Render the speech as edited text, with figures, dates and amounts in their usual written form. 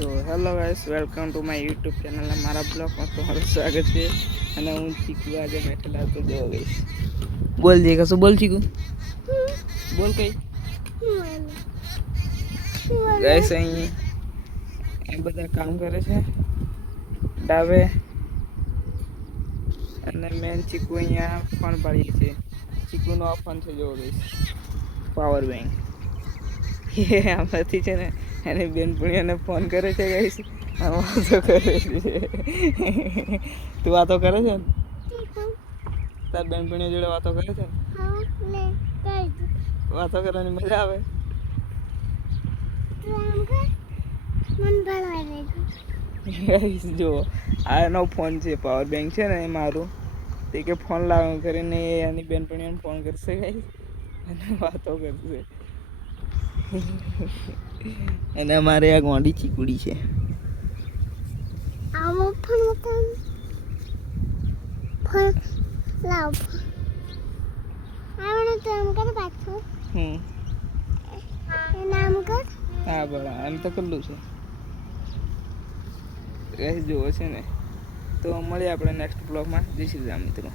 તો hello guys, welcome to my YouTube channel. મારા બ્લોગમાં તમારું સ્વાગત છે. અને હું ચીકુ આજે બેઠેલા તો જો ગઈશ. બોલ દે કશું બોલ ચીકુ, બોલ કઈ ગાઈસ. અહીં એ બધા કામ કરે છે ડાબે, અને મેન ચીકુ અહીંયા ફોન પાડીએ છે. ચીકુનો આ ફોન છે જો ગઈશ, પાવર બેંક. આમાંથી છે ને એને બેનપણીઓને ફોન કરે છે ગાઈસ. વાતો કરે છે. તું વાતો કરે છે ને, તાર બેનપણીઓ જોડે વાતો કરે છે ને? વાતો કરવાની મજા આવે. ગાઈસ જો આ એનો ફોન છે, પાવર બેંક છે ને એ મારું. તે કે ફોન લાવ કરીને એની બેનપણીઓને ફોન કરશે ગાઈસ, અને વાતો કરશે. અને અમારે આ ગોંડી ચીકુડી છે. હા બરાબર, એમ તો કેટલું છે ગાઈસ જોવો છે ને. તો મળીએ આપણે નેક્સ્ટ બ્લોગમાં. જય શ્રી રામ મિત્રો.